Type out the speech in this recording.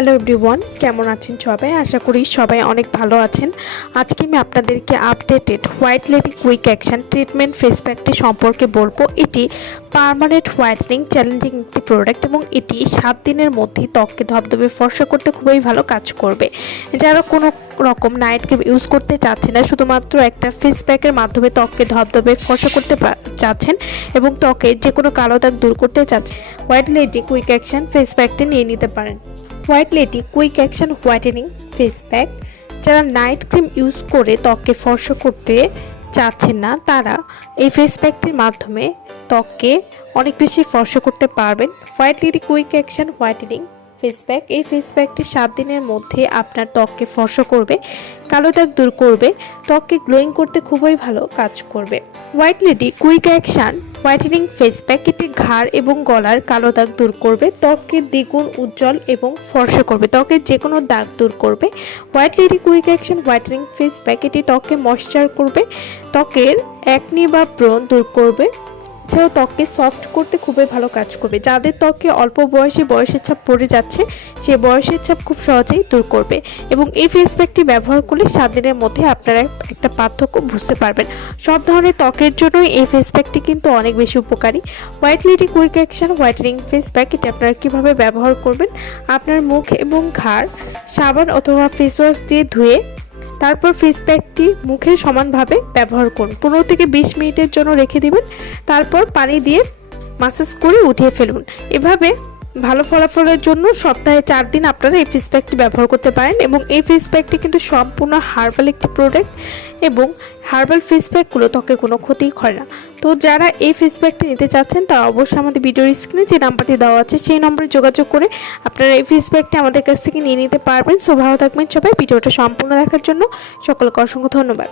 Hello everyone কেমন আছেন সবাই? আশা করি সবাই অনেক ভালো আছেন। আজকে আমি আপনাদেরকে updated White Lady quick action treatment face প্যাকটি সম্পর্কে বলব। এটি পার্মানেন্ট হোয়াইটনিং চ্যালেঞ্জিং একটি প্রোডাক্ট এবং এটি সাত দিনের মধ্যেই ত্বককে ধবধবে, ফর্সা করতে খুবই ভালো কাজ করবে। যারা কোনো রকম নাইট ক্রিম ইউজ করতে চাচ্ছেন না, শুধুমাত্র একটা ফেস প্যাকের মাধ্যমে ত্বককে ধবধবে, ফর্সা করতে চাচ্ছেন এবং ত্বকের যে কোনো কালো দাগ দূর করতে চাচ্ছেন White Lady quick action face প্যাকটি নিয়ে নিতে পারেন। White Lady quick action whitening face pack. যারা নাইট ক্রিম ইউজ করে ত্বককে ফর্সা করতে চাচ্ছেন না, তারা এই ফেস প্যাকটির মাধ্যমে ত্বককে অনেক বেশি ফর্সা করতে পারবেন। White Lady quick action whitening face pack, এই ফেস প্যাকটি সাত দিনের মধ্যে আপনার ত্বককে ফর্সা করবে, কালো দাগ দূর করবে, ত্বককে গ্লোয়িং করতে খুবই ভালো কাজ করবে। White Lady quick action whitening face pack এটি ঘাড় এবং গলার কালো দাগ দূর করবে, ত্বককে দ্বিগুণ উজ্জ্বল এবং ফর্সা করবে। ত্বকের যে কোনো দাগ দূর করবে। White Lady quick action whitening face pack এটি ত্বককে ময়শ্চার করবে। ত্বকের একনি বা ব্রণ দূর করবে। এছাড়াও ত্বককে সফট করতে খুবই ভালো কাজ করবে। যাদের ত্বকে অল্প বয়সে বয়সের ছাপ পড়ে যাচ্ছে, সে বয়সের ছাপ খুব সহজেই দূর করবে এবং এই ফেস প্যাকটি ব্যবহার করলে সাত দিনের মধ্যে আপনারা একটা পার্থক্য বুঝতে পারবেন। সব ধরনের ত্বকের জন্যই এই ফেস প্যাকটি কিন্তু অনেক বেশি উপকারী। White Lady quick action whitening face pack এটি আপনারা কীভাবে ব্যবহার করবেন? আপনার মুখ এবং ঘাড়, সাবান অথবা ফেস ওয়াশ দিয়ে ধুয়ে তারপর ফেস প্যাকটি মুখে সমানভাবে ব্যবহার করুন। পনেরো থেকে বিশ মিনিটের জন্য রেখে দিবেন। তারপর পানি দিয়ে মাসাজ করে উঠিয়ে ফেলুন। এভাবে ভালো ফলাফলের জন্য সপ্তাহে চার দিন আপনারা এই ফেস প্যাকটি ব্যবহার করতে পারেন এবং এই ফেস প্যাকটি কিন্তু সম্পূর্ণ হার্বাল একটি প্রোডাক্ট এবং হার্বাল ফেস প্যাকগুলো ত্বকে কোনো ক্ষতি করে না। তো যারা এই ফেস প্যাকটি নিতে চাচ্ছেন, তারা অবশ্যই আমাদের ভিডিওর স্ক্রিনে যে নাম্বারটি দেওয়া আছে, সেই নম্বরে যোগাযোগ করে আপনারা এই ফেস প্যাকটি আমাদের কাছ থেকে নিয়ে নিতে পারবেন। সো ভালো থাকবেন সবাই, ভিডিওটা সম্পূর্ণ দেখার জন্য সকলকে অসংখ্য ধন্যবাদ।